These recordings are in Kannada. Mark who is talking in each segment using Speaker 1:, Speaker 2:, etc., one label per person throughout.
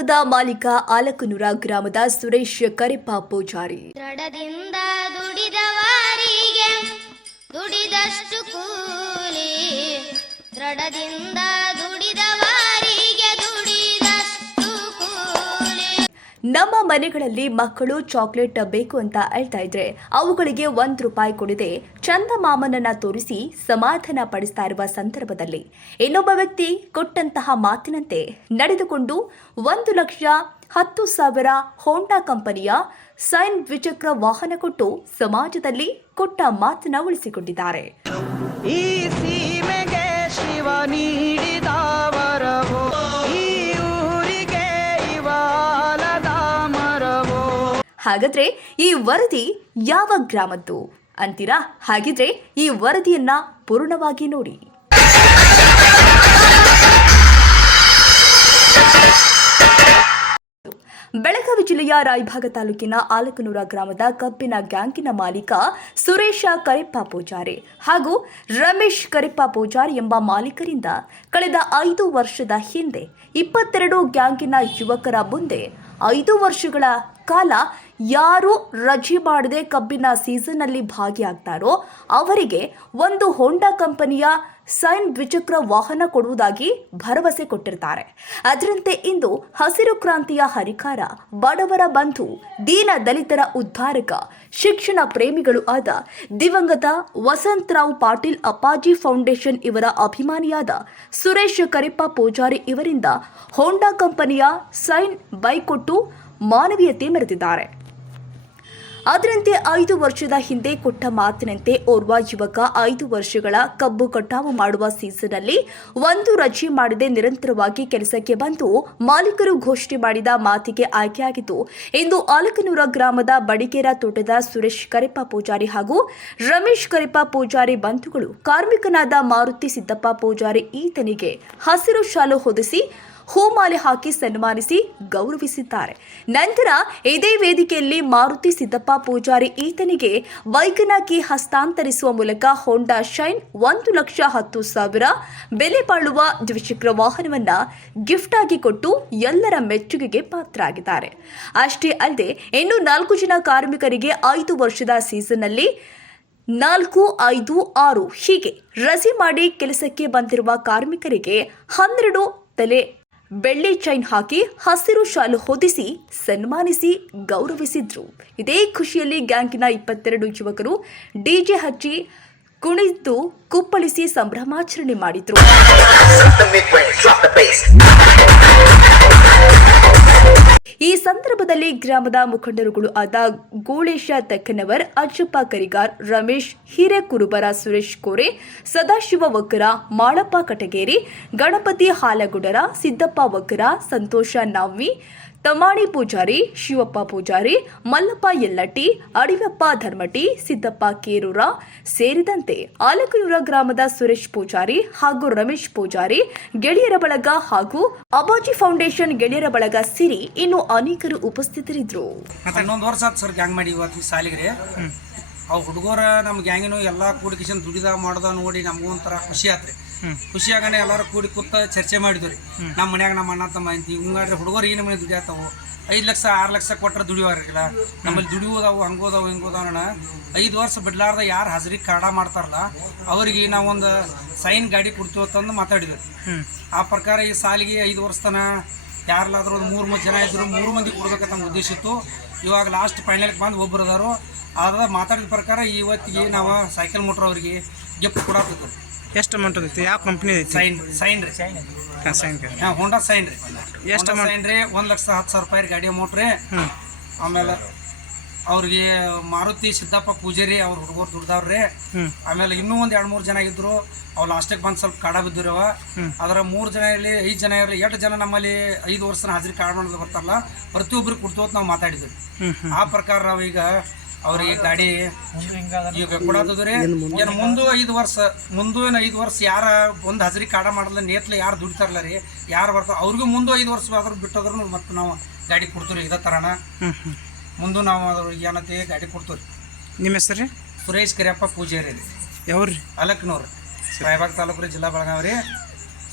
Speaker 1: ಸಂದರ್ಭದ ಮಾಲೀಕ ಆಲಕನೂರ ಗ್ರಾಮದ ಸುರೇಶ್ ಕರಿಪ್ಪ ಪೂಜಾರಿ
Speaker 2: ದೃಢದಿಂದ ದುಡಿದವರಿಗೆ ದುಡಿದಷ್ಟು ಕೂಲಿ ದೃಢದಿಂದ ದುಡಿದವರಿಗೆ
Speaker 1: ನಮ್ಮ ಮನೆಗಳಲ್ಲಿ ಮಕ್ಕಳು ಚಾಕ್ಲೇಟ್ ಬೇಕು ಅಂತ ಹೇಳ್ತಾ ಇದ್ರೆ ಅವುಗಳಿಗೆ ಒಂದು ರೂಪಾಯಿ ಕೊಡದೆ ಚಂದಮಾಮನನ್ನ ತೋರಿಸಿ ಸಮಾಧಾನ ಪಡಿಸ್ತಾ ಇರುವ ಸಂದರ್ಭದಲ್ಲಿ ಇನ್ನೊಬ್ಬ ವ್ಯಕ್ತಿ ಕೊಟ್ಟಂತಹ ಮಾತಿನಂತೆ ನಡೆದುಕೊಂಡು ಒಂದು ಲಕ್ಷ ಹತ್ತು ಸಾವಿರ ಹೋಂಡಾ ಕಂಪನಿಯ ಸೈನ್ ದ್ವಿಚಕ್ರ ವಾಹನ ಕೊಟ್ಟು ಸಮಾಜದಲ್ಲಿ ಕೊಟ್ಟ ಮಾತನ್ನ ಉಳಿಸಿಕೊಂಡಿದ್ದಾರೆ. ಹಾಗಾದ್ರೆ ಈ ವರದಿ ಯಾವ ಗ್ರಾಮದ್ದು? ಅಂತೀರಾ? ಹಾಗಿದ್ರೆ ಈ ವರದಿಯನ್ನ ಪೂರ್ಣವಾಗಿ ನೋಡಿ. ಬೆಳಗಾವಿ ಜಿಲ್ಲೆಯ ರಾಯಭಾಗ ತಾಲೂಕಿನ ಆಲಕನೂರ ಗ್ರಾಮದ ಕಬ್ಬಿನ ಗ್ಯಾಂಗಿನ ಮಾಲೀಕ ಸುರೇಶ ಕರಿಪ್ಪ ಪೂಜಾರಿ ಹಾಗೂ ರಮೇಶ್ ಕರಿಪ್ಪ ಪೂಜಾರಿ ಎಂಬ ಮಾಲೀಕರಿಂದ ಕಳೆದ ಐದು ವರ್ಷದ ಹಿಂದೆ ಇಪ್ಪತ್ತೆರಡು ಗ್ಯಾಂಗಿನ ಯುವಕರ ಮುಂದೆ ಐದು ವರ್ಷಗಳ ಕಾಲ ಯಾರು ರಜೆ ಮಾಡದೆ ಕಬ್ಬಿನ ಸೀಸನ್ನಲ್ಲಿ ಭಾಗಿಯಾಗ್ತಾರೋ ಅವರಿಗೆ ಒಂದು ಹೋಂಡಾ ಕಂಪನಿಯ ಸೈನ್ ದ್ವಿಚಕ್ರ ವಾಹನ ಕೊಡುವುದಾಗಿ ಭರವಸೆ ಕೊಟ್ಟಿರ್ತಾರೆ. ಅದರಂತೆ ಇಂದು ಹಸಿರು ಕ್ರಾಂತಿಯ ಹರಿಕಾರ, ಬಡವರ ಬಂಧು, ದೀನ ದಲಿತರ ಉದ್ಧಾರಕ, ಶಿಕ್ಷಣ ಪ್ರೇಮಿಗಳು ಆದ ದಿವಂಗತ ವಸಂತರಾವ್ ಪಾಟೀಲ್ ಅಪ್ಪಾಜಿ ಫೌಂಡೇಶನ್ ಇವರ ಅಭಿಮಾನಿಯಾದ ಸುರೇಶ್ ಕರಿಪ್ಪ ಪೂಜಾರಿ ಇವರಿಂದ ಹೋಂಡಾ ಕಂಪನಿಯ ಸೈನ್ ಬೈಕ್ ಕೊಟ್ಟು ಮಾನವೀಯತೆ ಮೆರೆದಿದ್ದಾರೆ ಅದರಂತೆ ಐದು ವರ್ಷದ ಹಿಂದೆ ಕೊಟ್ಟ ಮಾತಿನಂತೆ ಓರ್ವ ಯುವಕ ಐದು ವರ್ಷಗಳ ಕಬ್ಬು ಕಟಾವು ಮಾಡುವ ಸೀಸನ್ನಲ್ಲಿ ಒಂದು ರಜೆ ಮಾಡದೆ. ನಿರಂತರವಾಗಿ ಕೆಲಸಕ್ಕೆ ಬಂದು ಮಾಲೀಕರು ಘೋಷಣೆ ಮಾಡಿದ ಮಾತಿಗೆ ಆಯ್ಕೆಯಾಗಿದ್ದು, ಇಂದು ಆಲಕನೂರ ಗ್ರಾಮದ ಬಡಿಗೇರ ತೋಟದ ಸುರೇಶ್ ಕರಿಪ್ಪ ಪೂಜಾರಿ ಹಾಗೂ ರಮೇಶ್ ಕರಿಪ್ಪ ಪೂಜಾರಿ ಬಂಧುಗಳು, ಕಾರ್ಮಿಕನಾದ ಮಾರುತಿ ಸಿದ್ದಪ್ಪ ಪೂಜಾರಿ ಈತನಿಗೆ ಹಸಿರು ಶಾಲು ಹೊದಿಸಿ ಹೂಮಾಲೆ ಹಾಕಿ ಸನ್ಮಾನಿಸಿ ಗೌರವಿಸಿದ್ದಾರೆ. ನಂತರ ಇದೇ ವೇದಿಕೆಯಲ್ಲಿ ಮಾರುತಿ ಸಿದ್ದಪ್ಪ ಪೂಜಾರಿ ಈತನಿಗೆ ಬೈಕ್ನ ಕೀ ಹಸ್ತಾಂತರಿಸುವ ಮೂಲಕ ಹೋಂಡಾ ಶೈನ್ ಒಂದು ಲಕ್ಷ ಹತ್ತು ಸಾವಿರ ಬೆಲೆ ಬಾಳುವ ದ್ವಿಚಕ್ರ ವಾಹನವನ್ನ ಗಿಫ್ಟ್ ಆಗಿ ಕೊಟ್ಟು ಎಲ್ಲರ ಮೆಚ್ಚುಗೆಗೆ ಪಾತ್ರರಾಗಿದ್ದಾರೆ. ಅಷ್ಟೇ ಅಲ್ಲದೆ ಇನ್ನು ನಾಲ್ಕು ಜನ ಕಾರ್ಮಿಕರಿಗೆ ಐದು ವರ್ಷದ ಸೀಸನ್ನಲ್ಲಿ ನಾಲ್ಕು, ಐದು, ಆರು ಹೀಗೆ ರಜೆ ಮಾಡಿ ಕೆಲಸಕ್ಕೆ ಬಂದಿರುವ ಕಾರ್ಮಿಕರಿಗೆ ಹನ್ನೆರಡು ತಲೆ ಬೆಳ್ಳಿ ಚೈನ್ ಹಾಕಿ ಹಸಿರು ಶಾಲು ಹೊದಿಸಿ ಸನ್ಮಾನಿಸಿ ಗೌರವಿಸಿದ್ರು. ಇದೇ ಖುಷಿಯಲ್ಲಿ ಗ್ಯಾಂಗಿನ ಇಪ್ಪತ್ತೆರಡು ಯುವಕರು ಡಿಜೆ ಹಚ್ಚಿ ಕುಣಿದು ಕುಪ್ಪಳಿಸಿ ಸಂಭ್ರಮಾಚರಣೆ ಮಾಡಿದ್ರು. ಸಂದರ್ಭದಲ್ಲಿ ಗ್ರಾಮದ ಮುಖಂಡರುಗಳು ಆದ ಗೋಳೇಶ ತಕ್ಕನವರ್, ಅಜ್ಜಪ್ಪ ಕರಿಗಾರ್, ರಮೇಶ್, ಹಿರೇಕುರುಬರ ಸುರೇಶ್ ಕೋರೆ, ಸದಾಶಿವ ಒಕ್ಕರ, ಮಾಳಪ್ಪ ಕಟಗೇರಿ, ಗಣಪತಿ ಹಾಲಗುಡರ, ಸಿದ್ದಪ್ಪ ಒಕ್ಕರ, ಸಂತೋಷ ನಾವ್ವಿ ತಮಾಣಿ ಪೂಜಾರಿ ಶಿವಪ್ಪ ಪೂಜಾರಿ ಮಲ್ಲಪ್ಪ ಯಲ್ಲಟ್ಟಿ ಅಡಿವಪ್ಪ ಧರ್ಮಟಿ ಸಿದ್ದಪ್ಪ ಕೇರೂರ ಸೇರಿದಂತೆ ಆಲಕನೂರ ಗ್ರಾಮದ ಸುರೇಶ್ ಪೂಜಾರಿ ಹಾಗೂ ರಮೇಶ್ ಪೂಜಾರಿ ಗೆಳೆಯರ ಬಳಗ ಹಾಗೂ ಅಬಾಜಿ ಫೌಂಡೇಶನ್ ಗೆಳೆಯರ ಬಳಗ ಸೇರಿ ಇನ್ನು ಅನೇಕರು ಉಪಸ್ಥಿತರಿದ್ರು
Speaker 3: ಹನ್ನೊಂದು ವರ್ಷ ಆತು ಸರ್ ಗ್ಯಾಂಗ್ ಮಾಡಿ ಇವತ್ತು ಈ ಸಾಲಿಗೆ ಆ ಅವು ಹುಡುಗರ ನಮ್ಮ ಗ್ಯಾಂಗಿನ ಎಲ್ಲ ಕೂಡಿ ಕಿಶನ್ ದುಡಿದ ಮಾಡ್ದ ನೋಡಿ ನಮಗೂ ಒಂಥರ ಖುಷಿ ಆತ್ರಿ. ಖುಷಿ ಆಗನೆ ಎಲ್ಲರೂ ಕೂಡಿ ಕೂತ ಚರ್ಚೆ ಮಾಡಿದ್ವಿ ರೀ ನಮ್ಮ ಮನ್ಯಾಗ ನಮ್ಮ ಅಣ್ಣ ತಮ್ಮ ಅಂತಿ ಹಿಂಗಾದ್ರೆ ಹುಡುಗರು ಏನು ಮನೆ ದುಡಿಯತ್ತಾವು ಐದು ಲಕ್ಷ ಆರು ಲಕ್ಷ ಕೊಟ್ಟರೆ ದುಡಿಯೋರಿಲ್ಲ ನಮ್ಮಲ್ಲಿ ದುಡಿಯೋದಾವು ಹಂಗೋದಾವು ಹಿಂಗೋದಾವಣ ಐದು ವರ್ಷ ಬಿಡ್ಲಾರ್ದ ಯಾರು ಹಾಜರಿ ಕಾಡ ಮಾಡ್ತಾರಲ್ಲ ಅವರಿಗೆ ನಾವೊಂದು ಸೈನ್ ಗಾಡಿ ಕೊಡ್ತೀವಿ ಅಂತಂದು ಮಾತಾಡಿದ್ವಿ. ಆ ಪ್ರಕಾರ ಈ ಸಾಲಿಗೆ ಐದು ವರ್ಷ ತನ ಯಾರಲ್ಲಾದ್ರೂ ಒಂದು ಮೂರು ಮೂರು ಜನ ಇದ್ರು ಮೂರು ಮಂದಿ ಕೊಡ್ಬೇಕಂತ ನಮ್ಮ ಉದ್ದೇಶ ಇತ್ತು. ಇವಾಗ ಲಾಸ್ಟ್ ಫೈನಲ್ಗೆ ಬಂದು ಒಬ್ಬರು ಅದಾರು. ಅದ ಮಾತಾಡಿದ ಪ್ರಕಾರ ಇವತ್ತಿಗೆ ನಾವು ಸೈಕಲ್ ಮೋಟ್ರ್ ಅವರಿಗೆ ಗಿಫ್ಟ್ ಕೊಡತ್ತಿದ್ದು
Speaker 4: ಎಷ್ಟು ಅಮೌಂಟ್ ಐತಿ? ಯಾವ ಕಂಪ್ನಿ ಐತಿ?
Speaker 3: ಸೈನ್ ಸೈನ್ ರೀ
Speaker 4: ಹಾಂ ಸೈನ್
Speaker 3: ಹಾಂ ಹೋಂಡಾ ಸೈನ್ ರೀ.
Speaker 4: ಎಷ್ಟ್ ಅಮೌಂಟ್
Speaker 3: ಸೈನ್ ರೀ ಒಂದು ಲಕ್ಷ ಹತ್ತು ಸಾವಿರ ರೂಪಾಯಿ ಗಾಡಿ ಅಮೌಂಟ್ ರೀ. ಆಮೇಲೆ ಅವ್ರಿಗೆ ಮಾರುತಿ ಸಿದ್ದಪ್ಪ ಪೂಜಾರಿ ಅವ್ರ ಹುಡುಗರು ದುಡ್ದವ್ರಿ ಆಮೇಲೆ ಇನ್ನೂ ಒಂದು ಎರಡು ಮೂರು ಜನ ಇದ್ರು. ಅವ್ರು ಲಾಸ್ಟಿಗೆ ಬಂದು ಸ್ವಲ್ಪ ಕಾಡ ಬಿದ್ದಿರವ ಅದರ ಮೂರು ಜನ ಇರಲಿ ಐದು ಜನ ಇರಲಿ ಎಷ್ಟು ಜನ ನಮ್ಮಲ್ಲಿ ಐದು ವರ್ಷನ ಹಾಜರಿ ಕಾರ್ಡ್ ಮಾಡೋದು ಬರ್ತಾರಲ್ಲ ಪ್ರತಿಯೊಬ್ಬರು ಕೊಡ್ತೀವತ್ ನಾವು ಮಾತಾಡಿದ್ವಿ. ಆ ಪ್ರಕಾರ ನಾವೀಗ ಅವ್ರಿಗೆ ಗಾಡಿ ಈಗ ಕೊಡೋದ್ರಿ ಏನು ಮುಂದೆ ಐದು ವರ್ಷ ಮುಂದೂ ಏನು ಐದು ವರ್ಷ ಯಾರ ಒಂದು ಹಜರಿ ಕಾಡ ಮಾಡಲ್ಲ ನೇತ್ಲೆ ಯಾರು ದುಡಿತಾರಲ್ಲ ರೀ ಯಾರು ಬರ್ತಾರೆ ಅವ್ರಿಗೂ ಮುಂದೆ ಐದು ವರ್ಷ ಆದ್ರೂ ಬಿಟ್ಟೋದ್ರು ಮತ್ತೆ ನಾವು ಗಾಡಿ ಕೊಡ್ತೀವಿ ಇದೇ
Speaker 4: ಹ್ಞೂ
Speaker 3: ಮುಂದೆ ನಾವು ಅದ್ರಿಗೆ ಏನಂತೆ ಗಾಡಿ ಕೊಡ್ತೀವಿ
Speaker 4: ನಿಮ್ಮ ಹೆಸರು ರೀ?
Speaker 3: ಸುರೇಶ್ ಕರಿಯಪ್ಪ ಪೂಜಾರಿ ರೀ.
Speaker 4: ಯಾವ್ರಿ?
Speaker 3: ಅಲಕ್ನೂರು ರಾಯಬಾಗ್ ತಾಲೂಕು ರೀ ಜಿಲ್ಲಾ ಬೆಳಗಾವಿ ರೀ.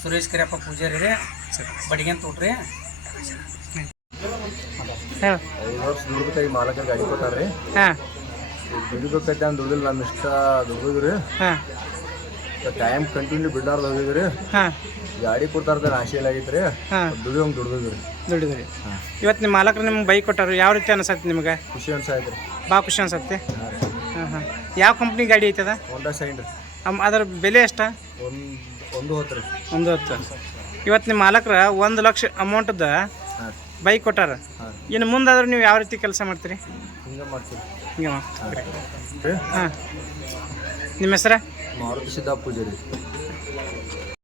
Speaker 3: ಸುರೇಶ್ ಕರಿಯಪ್ಪ ಪೂಜಾರಿ ರೀ.
Speaker 4: ಸರಿ.
Speaker 3: ಬಡಿಗೆನ್ ತೋಟ್ರಿ.
Speaker 4: ಹೇಳು
Speaker 5: ಐದು ವರ್ಷ ದುಡ್ದಕ್ಕೆ ಮಾಲಕರು ಗಾಡಿ ಕೊಟ್ಟಾರ್ರಿ.
Speaker 4: ಹಾಂ.
Speaker 5: ದುಡಿಬೇಕೈತೆ ಅಂತ ದುಡಿದಿಲ್ಲ ನಮ್ಮ ಇಷ್ಟ ದುಡಿದ್ರಿ
Speaker 4: ಹಾಂ.
Speaker 5: ಟೈಮ್ ಕಂಟಿನ್ಯೂ ಬಿಡ್ಲಾರ್ದ ಹೋಗಿದ್ರಿ
Speaker 4: ಹಾಂ.
Speaker 5: ಗಾಡಿ ಕೊಡ್ತಾರ ಆಸೆ ಇಲ್ಲ ರೀ
Speaker 4: ಹಾಂ
Speaker 5: ದುಡಿಯೋಂಗೆ ದುಡ್ದಿದ್ರಿ
Speaker 4: ದುಡಿದ್ರಿ ಇವತ್ತು ನಿಮ್ಮ ಮಾಲಕರು ನಿಮ್ಗೆ ಬೈಕ್ ಕೊಟ್ಟಾರೆ ಯಾವ ರೀತಿ ಅನಿಸತ್ತೆ ನಿಮ್ಗೆ?
Speaker 5: ಖುಷಿ ಅನ್ಸಾಯ್ತ್ರಿ.
Speaker 4: ಭಾಳ ಖುಷಿ ಅನ್ಸತ್ತೆ? ಹಾಂ ಹಾಂ ಯಾವ ಕಂಪ್ನಿ ಗಾಡಿ ಐತದ?
Speaker 5: ಹೋಂಡಾ ಸೈನ್ ರೀ
Speaker 4: ಅದರ ಬೆಲೆ ಎಷ್ಟ?
Speaker 5: ಒಂದು ಒಂದು ಹೊತ್ತು ರೀ
Speaker 4: ಒಂದು ಹೊತ್ತು. ಇವತ್ತು ನಿಮ್ಮ ಮಾಲಕ್ರ ಒಂದು ಲಕ್ಷ ಅಮೌಂಟದ
Speaker 5: ಹಾಂ
Speaker 4: ಬೈಕ್ ಕೊಟ್ಟಾರ? ಇನ್ನು ಮುಂದಾದ್ರೂ ನೀವು ಯಾವ ರೀತಿ ಕೆಲಸ ಮಾಡ್ತೀರಿ?
Speaker 5: ಹಿಂಗೆ ಮಾಡ್ತೀವಿ.
Speaker 4: ಹಿಂಗೆ ಮಾಡ್ತೀರಿ ಹಾಂ. ನಿಮ್ಮ ಹೆಸರ?
Speaker 5: ಮಾರುತಿ ಸಿದ್ದಪ್ಪ ಪೂಜಾರಿ